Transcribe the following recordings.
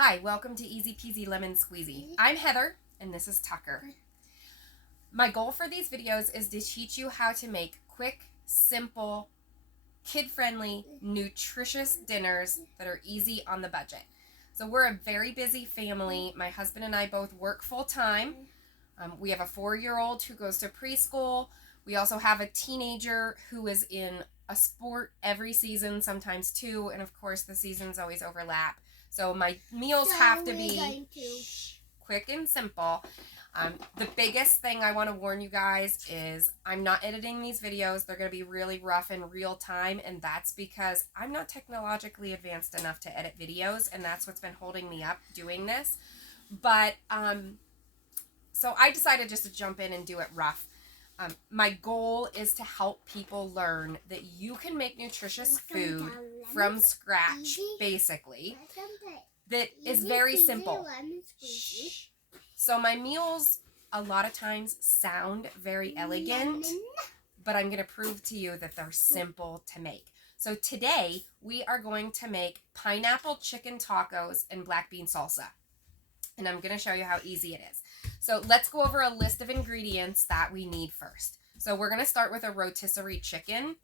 Hi, welcome to Easy Peasy Lemon Squeezy. I'm Heather, and this is Tucker. My goal for these videos is to teach you how to make quick, simple, kid-friendly, nutritious dinners that are easy on the budget. So we're a very busy family. My husband and I both work full-time. We have a 4-year-old who goes to preschool. We also have a teenager who is in a sport every season, sometimes two, and of course the seasons always overlap. So my meals have to be quick and simple. The biggest thing I want to warn you guys is I'm not editing these videos. They're going to be really rough in real time, and that's because I'm not technologically advanced enough to edit videos, and that's what's been holding me up doing this. But so I decided just to jump in and do it rough. My goal is to help people learn that you can make nutritious food from scratch, basically, that is very simple. So my meals a lot of times sound very elegant, but I'm going to prove to you that they're simple to make. So today we are going to make pineapple chicken tacos and black bean salsa. And I'm going to show you how easy it is. So let's go over a list of ingredients that we need first. So we're going to start with a rotisserie chicken.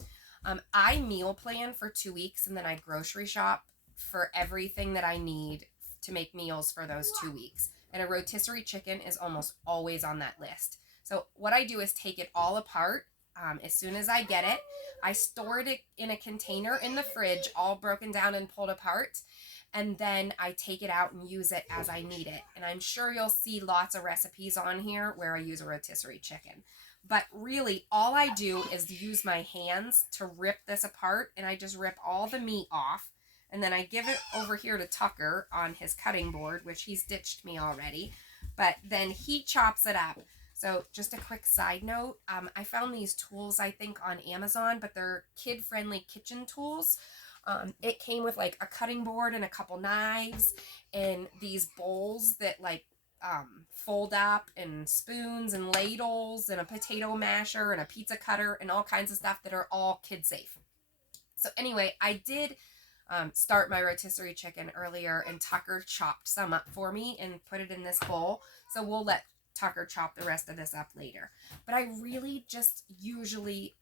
I meal plan for 2 weeks and then I grocery shop for everything that I need to make meals for those 2 weeks. And a rotisserie chicken is almost always on that list. So what I do is take it all apart. As soon as I get it, I store it in a container in the fridge, all broken down and pulled apart. And then I take it out and use it as I need it. And I'm sure you'll see lots of recipes on here where I use a rotisserie chicken. But really, all I do is use my hands to rip this apart, and I just rip all the meat off. And then I give it over here to Tucker on his cutting board, which he's ditched me already. But then he chops it up. So just a quick side note, I found these tools, I think, on Amazon, but they're kid-friendly kitchen tools. It came with like a cutting board and a couple knives and these bowls that like fold up, and spoons and ladles and a potato masher and a pizza cutter and all kinds of stuff that are all kid safe. So anyway, I did start my rotisserie chicken earlier, and Tucker chopped some up for me and put it in this bowl. So we'll let Tucker chop the rest of this up later. But I really just usually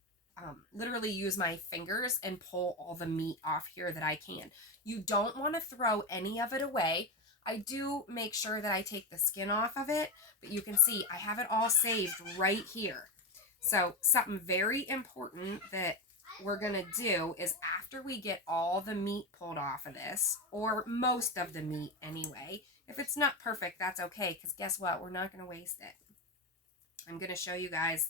literally use my fingers and pull all the meat off here that I can. You don't want to throw any of it away. I do make sure that I take the skin off of it, but you can see I have it all saved right here. So something very important that we're going to do is after we get all the meat pulled off of this, or most of the meat anyway, if it's not perfect, that's okay, because guess what? We're not going to waste it. I'm going to show you guys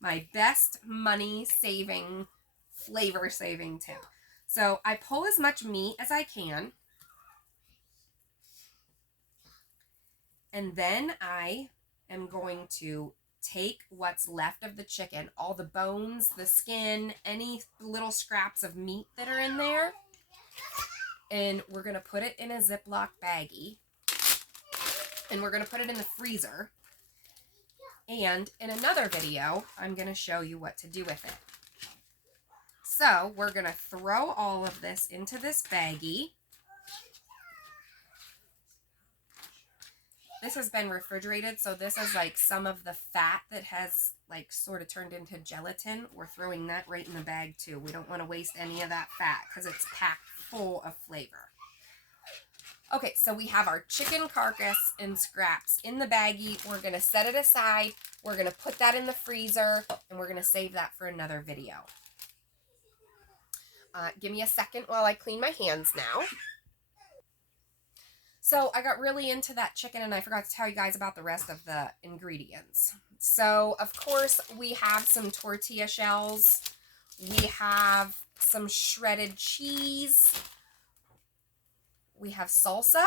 my best money-saving, flavor-saving tip. So I pull as much meat as I can. And then I am going to take what's left of the chicken, all the bones, the skin, any little scraps of meat that are in there, and we're going to put it in a Ziploc baggie, and we're going to put it in the freezer. And in another video, I'm going to show you what to do with it. So we're going to throw all of this into this baggie. This has been refrigerated, so this is like some of the fat that has like sort of turned into gelatin. We're throwing that right in the bag too. We don't want to waste any of that fat because it's packed full of flavor. Okay, so we have our chicken carcass and scraps in the baggie. We're going to set it aside. We're going to put that in the freezer, and we're going to save that for another video. Give me a second while I clean my hands now. So I got really into that chicken, and I forgot to tell you guys about the rest of the ingredients. So, of course, we have some tortilla shells. We have some shredded cheese. We have salsa.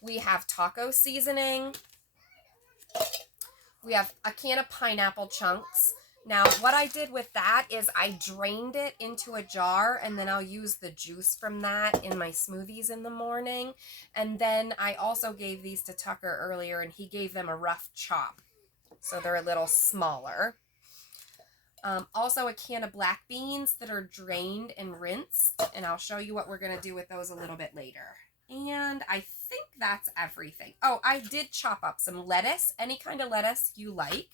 We have taco seasoning. We have a can of pineapple chunks. Now, what I did with that is I drained it into a jar, and then I'll use the juice from that in my smoothies in the morning. And then I also gave these to Tucker earlier, and he gave them a rough chop, so they're a little smaller. Also a can of black beans that are drained and rinsed, and I'll show you what we're going to do with those a little bit later. And I think that's everything. Oh, I did chop up some lettuce, any kind of lettuce you like,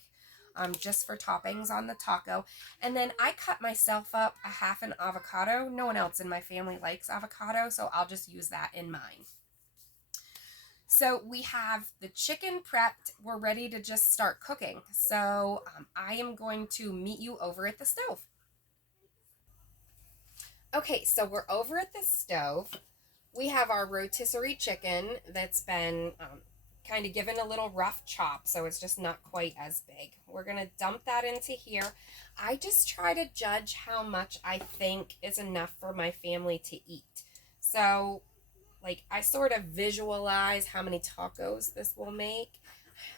just for toppings on the taco. And then I cut myself up a half an avocado. No one else in my family likes avocado, so I'll just use that in mine. So we have the chicken prepped. We're ready to just start cooking. So I am going to meet you over at the stove. Okay, so we're over at the stove. We have our rotisserie chicken that's been kind of given a little rough chop, so it's just not quite as big. We're going to dump that into here. I just try to judge how much I think is enough for my family to eat. So, like, I sort of visualize how many tacos this will make.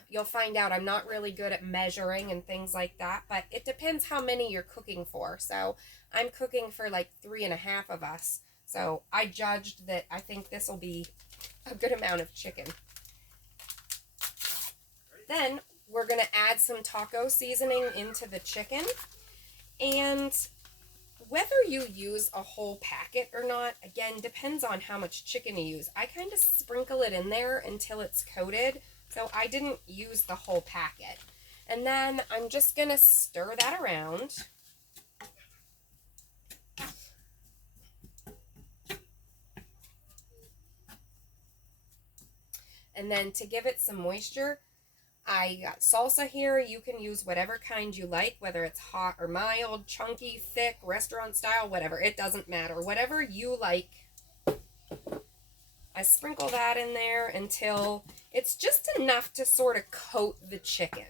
You'll find out I'm not really good at measuring and things like that, but it depends how many you're cooking for. So I'm cooking for like 3.5 of us. So I judged that I think this will be a good amount of chicken. Then we're going to add some taco seasoning into the chicken. And whether you use a whole packet or not, again, depends on how much chicken you use. I kind of sprinkle it in there until it's coated. So I didn't use the whole packet. And then I'm just going to stir that around. And then to give it some moisture, I got salsa here. You can use whatever kind you like, whether it's hot or mild, chunky, thick, restaurant style, whatever. It doesn't matter. Whatever you like. I sprinkle that in there until it's just enough to sort of coat the chicken.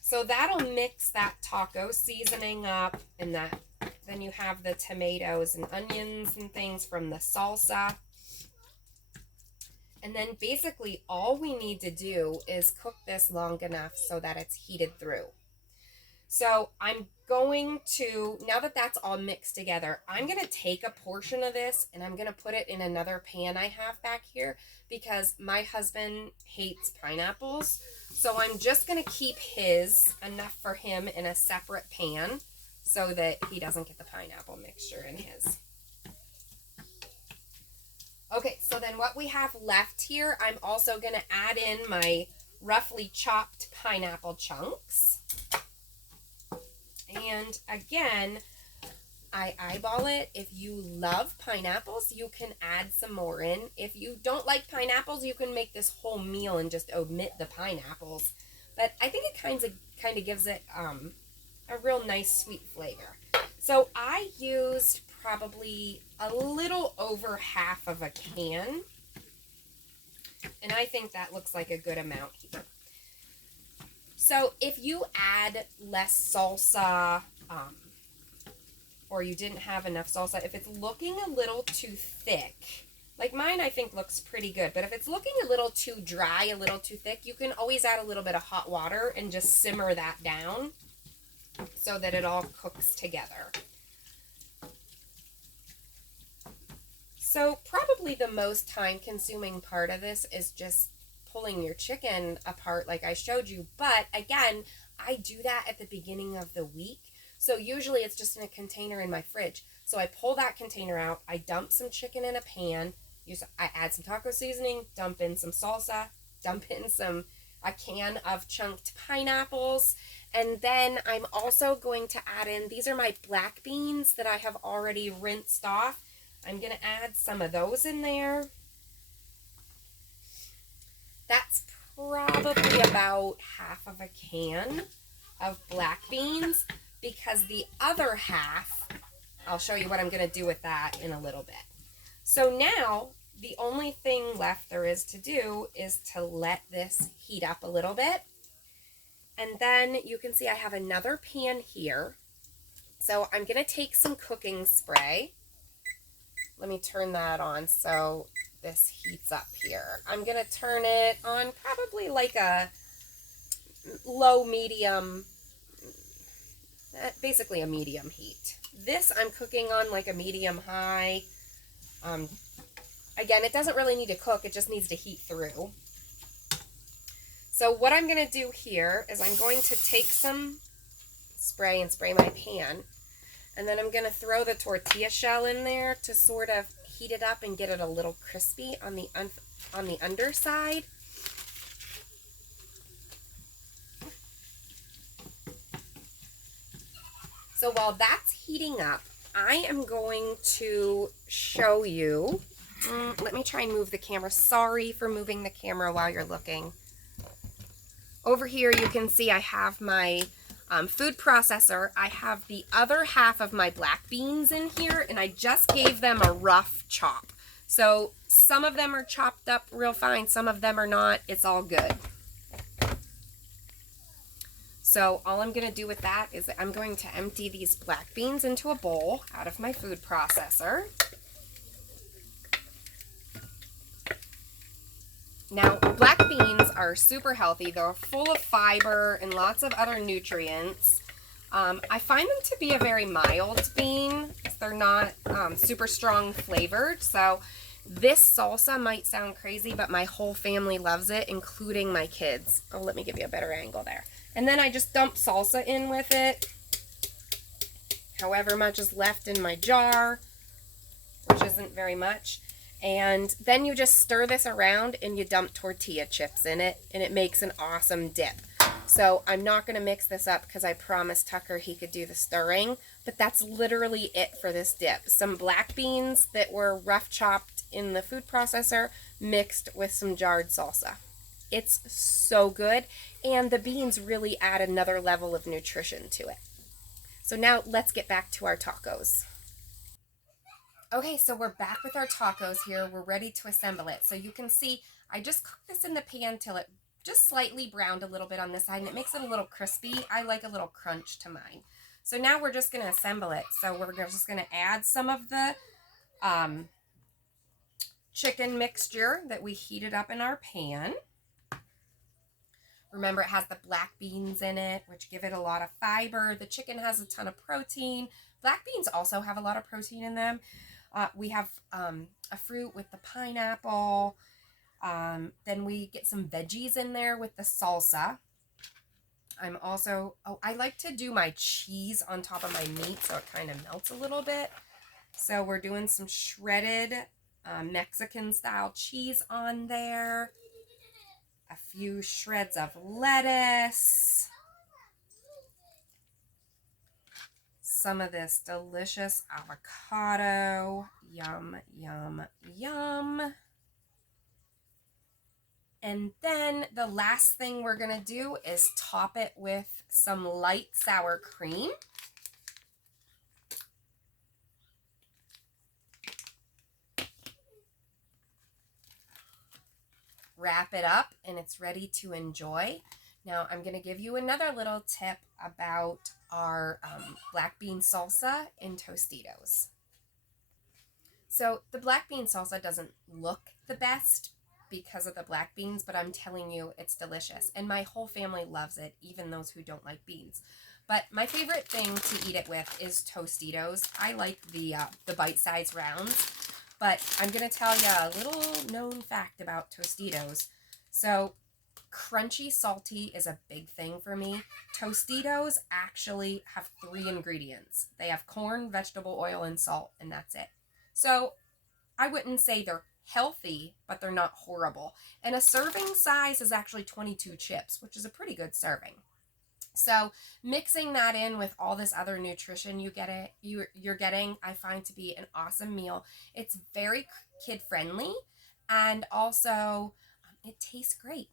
So that'll mix that taco seasoning up, and then you have the tomatoes and onions and things from the salsa. And then basically all we need to do is cook this long enough so that it's heated through. So I'm going to, now that that's all mixed together, I'm going to take a portion of this and I'm going to put it in another pan I have back here because my husband hates pineapples. So I'm just going to keep his, enough for him, in a separate pan so that he doesn't get the pineapple mixture in his. Okay, so then what we have left here, I'm also going to add in my roughly chopped pineapple chunks. And again, I eyeball it. If you love pineapples, you can add some more in. If you don't like pineapples, you can make this whole meal and just omit the pineapples. But I think it kind of gives it a real nice sweet flavor. So I used probably a little over half of a can. And I think that looks like a good amount here. So if you add less salsa, or you didn't have enough salsa, if it's looking a little too thick, like mine I think looks pretty good, but if it's looking a little too dry, a little too thick, you can always add a little bit of hot water and just simmer that down so that it all cooks together. So probably the most time-consuming part of this is just pulling your chicken apart like I showed you. But again, I do that at the beginning of the week. So usually it's just in a container in my fridge. So I pull that container out, I dump some chicken in a pan, I add some taco seasoning, dump in some salsa, dump in a can of chunked pineapples, and then I'm also going to add in, these are my black beans that I have already rinsed off. I'm going to add some of those in there. That's probably about half of a can of black beans, because the other half, I'll show you what I'm going to do with that in a little bit. So now the only thing left there is to do is to let this heat up a little bit. And then you can see I have another pan here. So I'm going to take some cooking spray. Let me turn that on so this heats up here. I'm going to turn it on probably like a low medium, basically a medium heat. This I'm cooking on like a medium high. Again, it doesn't really need to cook, it just needs to heat through. So what I'm going to do here is I'm going to take some spray and spray my pan. And then I'm going to throw the tortilla shell in there to sort of heat it up and get it a little crispy on the underside. So while that's heating up, I am going to show you. Let me try and move the camera. Sorry for moving the camera while you're looking. Over here you can see I have my food processor. I have the other half of my black beans in here, and I just gave them a rough chop. So some of them are chopped up real fine, some of them are not. It's all good. So all I'm going to do with that is I'm going to empty these black beans into a bowl out of my food processor. Now, black beans are super healthy. They're full of fiber and lots of other nutrients. I find them to be a very mild bean. They're not super strong flavored. So this salsa might sound crazy, but my whole family loves it, including my kids. Oh, let me give you a better angle there. And then I just dump salsa in with it. However much is left in my jar, which isn't very much. And then you just stir this around and you dump tortilla chips in it, and it makes an awesome dip. So I'm not going to mix this up because I promised Tucker he could do the stirring, but that's literally it for this dip. Some black beans that were rough chopped in the food processor mixed with some jarred salsa. It's so good, and the beans really add another level of nutrition to it. So now let's get back to our tacos. Okay, so we're back with our tacos here. We're ready to assemble it. So you can see I just cooked this in the pan till it just slightly browned a little bit on this side, and it makes it a little crispy. I like a little crunch to mine. So now we're just going to assemble it. So we're just going to add some of the chicken mixture that we heated up in our pan. Remember, it has the black beans in it, which give it a lot of fiber. The chicken has a ton of protein. Black beans also have a lot of protein in them. We have a fruit with the pineapple. Then we get some veggies in there with the salsa. I like to do my cheese on top of my meat so it kind of melts a little bit. So we're doing some shredded Mexican style cheese on there. A few shreds of lettuce. Some of this delicious avocado. Yum, yum, yum. And then the last thing we're going to do is top it with some light sour cream. Wrap it up, and it's ready to enjoy. Now I'm going to give you another little tip about our black bean salsa in Tostitos. So the black bean salsa doesn't look the best because of the black beans, but I'm telling you, it's delicious. And my whole family loves it, even those who don't like beans. But my favorite thing to eat it with is Tostitos. I like the bite-sized rounds. But I'm going to tell you a little known fact about Tostitos. So crunchy, salty is a big thing for me. Tostitos actually have 3 ingredients. They have corn, vegetable oil, and salt, and that's it. So I wouldn't say they're healthy, but they're not horrible. And a serving size is actually 22 chips, which is a pretty good serving. So mixing that in with all this other nutrition you're getting, I find to be an awesome meal. It's very kid friendly, and also it tastes great.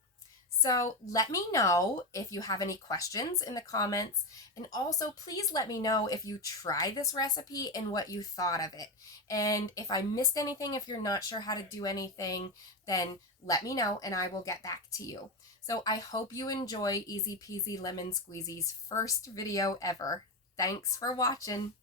So let me know if you have any questions in the comments, and also please let me know if you tried this recipe and what you thought of it. And if I missed anything, if you're not sure how to do anything, then let me know and I will get back to you. So I hope you enjoy Easy Peasy Lemon Squeezy's first video ever. Thanks for watching.